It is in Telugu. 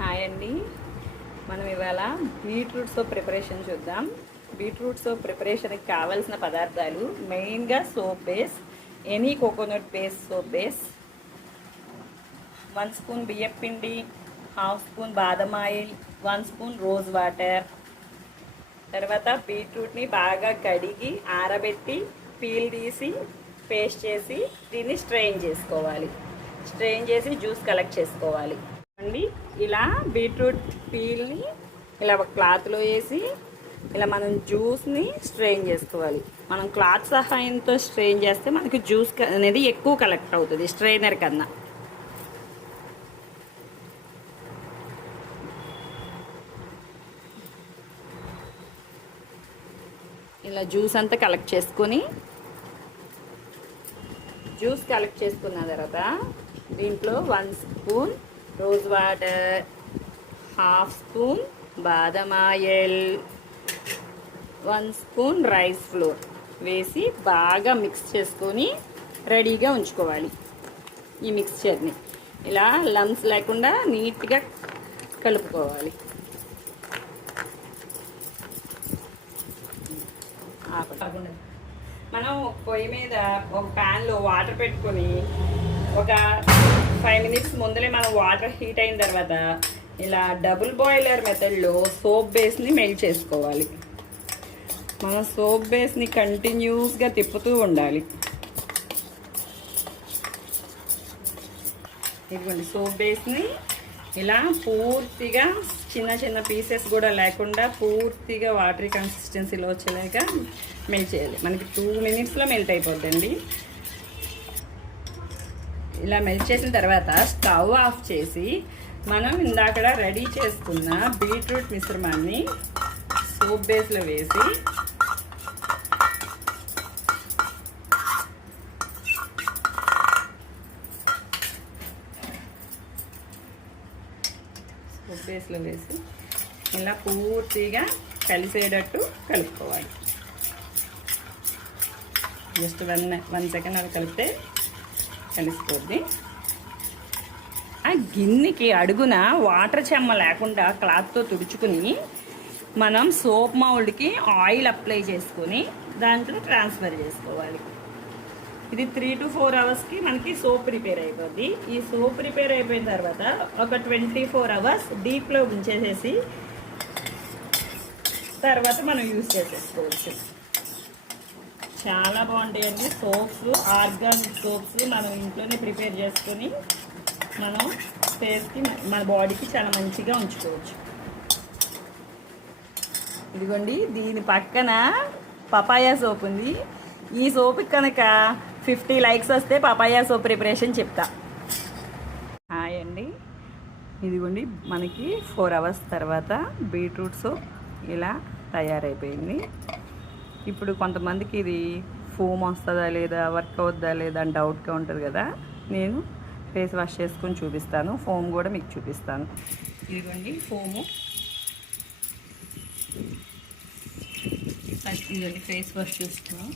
హాయ్ అండి. మనం ఇవాళ బీట్రూట్ సోప్ ప్రిపరేషన్ చూద్దాం. బీట్రూట్ సోప్ ప్రిపరేషన్కి కావాల్సిన పదార్థాలు మెయిన్గా soap base, any coconut base soap base, 1 spoon బియ్యం పిండి, 1/2 స్పూన్ బాదం ఆయిల్, 1 స్పూన్ రోజ్ వాటర్. తర్వాత బీట్రూట్ని బాగా కడిగి ఆరబెట్టి పీల్ తీసి పేస్ట్ చేసి దీన్ని స్ట్రెయిన్ చేసుకోవాలి. స్ట్రెయిన్ చేసి జ్యూస్ కలెక్ట్ చేసుకోవాలి అండి. ఇలా బీట్రూట్ పీల్ని ఇలా ఒక క్లాత్లో వేసి ఇలా మనం జ్యూస్ని స్ట్రెయిన్ చేసుకోవాలి. మనం క్లాత్ సహాయంతో స్ట్రెయిన్ చేస్తే మనకి జ్యూస్ అనేది ఎక్కువ కలెక్ట్ అవుతుంది స్ట్రెయినర్ కన్నా. ఇలా జ్యూస్ అంతా కలెక్ట్ చేసుకున్న తర్వాత దీంట్లో 1 స్పూన్ రోజ్ వాటర్, 1/2 స్పూన్ బాదం ఆయిల్, 1 స్పూన్ రైస్ ఫ్లోర్ వేసి బాగా మిక్స్ చేసుకొని రెడీగా ఉంచుకోవాలి. ఈ మిక్స్చర్ని ఇలా లంప్స్ లేకుండా నీట్గా కలుపుకోవాలి. మనం పొయ్యి మీద ఒక ప్యాన్లో వాటర్ పెట్టుకొని ఒక 5 మినిట్స్ ముందరే మనం వాటర్ హీట్ అయిన తర్వాత ఇలా డబుల్ బాయిలర్ మెథడ్లో సోప్ బేస్ని మెల్ట్ చేసుకోవాలి. మనం సోప్ బేస్ని కంటిన్యూస్గా తిప్పుతూ ఉండాలి. ఇదిగోండి, సోప్ బేస్ని ఇలా పూర్తిగా చిన్న చిన్న పీసెస్ కూడా లేకుండా పూర్తిగా వాటరీ కన్సిస్టెన్సీలో వచ్చేలాగా మెల్ట్ చేయాలి. మనకి 2 మినిట్స్లో మెల్ట్ అయిపోద్దండి. ఇలా మెల్ట్ చేసిన తర్వాత స్టవ్ ఆఫ్ చేసి మనం ఇందాక రెడీ చేసుకున్న బీట్రూట్ మిశ్రమాన్ని సోప్ బేస్లో వేసి ఇలా పూర్తిగా కలిసేటట్టు కలుపుకోవాలి. జస్ట్ 1 సెకండ్ అలా కలిపితే కలిసిపోద్ది. ఆ గిన్నెకి అడుగున వాటర్ చెమ్మ లేకుండా క్లాత్తో తుడుచుకుని మనం సోప్ మౌల్డ్కి ఆయిల్ అప్లై చేసుకొని దాంట్లో ట్రాన్స్ఫర్ చేసుకోవాలి. ఇది 3 to 4 అవర్స్కి మనకి సోప్ ప్రిపేర్ అయిపోద్ది. ఈ సోప్ ప్రిపేర్ అయిపోయిన తర్వాత ఒక 24 అవర్స్ డీప్లో ఉంచేసేసి తర్వాత మనం యూజ్ చేసేసుకోవచ్చు. చాలా బాగుంటాయండి సోప్స్, ఆర్గానిక్ సోప్స్ మనం ఇంట్లోనే ప్రిపేర్ చేసుకొని మనం ఫేస్కి మన బాడీకి చాలా మంచిగా ఉంచుకోవచ్చు. ఇదిగోండి, దీని పక్కన పపాయా సోప్ ఉంది. ఈ సోప్కి కనుక 50 లైక్స్ వస్తే పపాయా సోప్ ప్రిపరేషన్ చెప్తా. హాయ్ అండి. ఇదిగోండి, మనకి 4 అవర్స్ తర్వాత బీట్రూట్ సోప్ ఇలా తయారైపోయింది. ఇప్పుడు కొంతమందికి ఇది ఫోమ్ వస్తుందా లేదా, వర్క్ అవుద్దా లేదా అని డౌట్గా ఉంటుంది కదా. నేను ఫేస్ వాష్ చేసుకొని చూపిస్తాను, ఫోమ్ కూడా మీకు చూపిస్తాను. ఇదిగోండి ఫోము, ఇదిగోండి ఫేస్ వాష్ చేసుకున్నాం.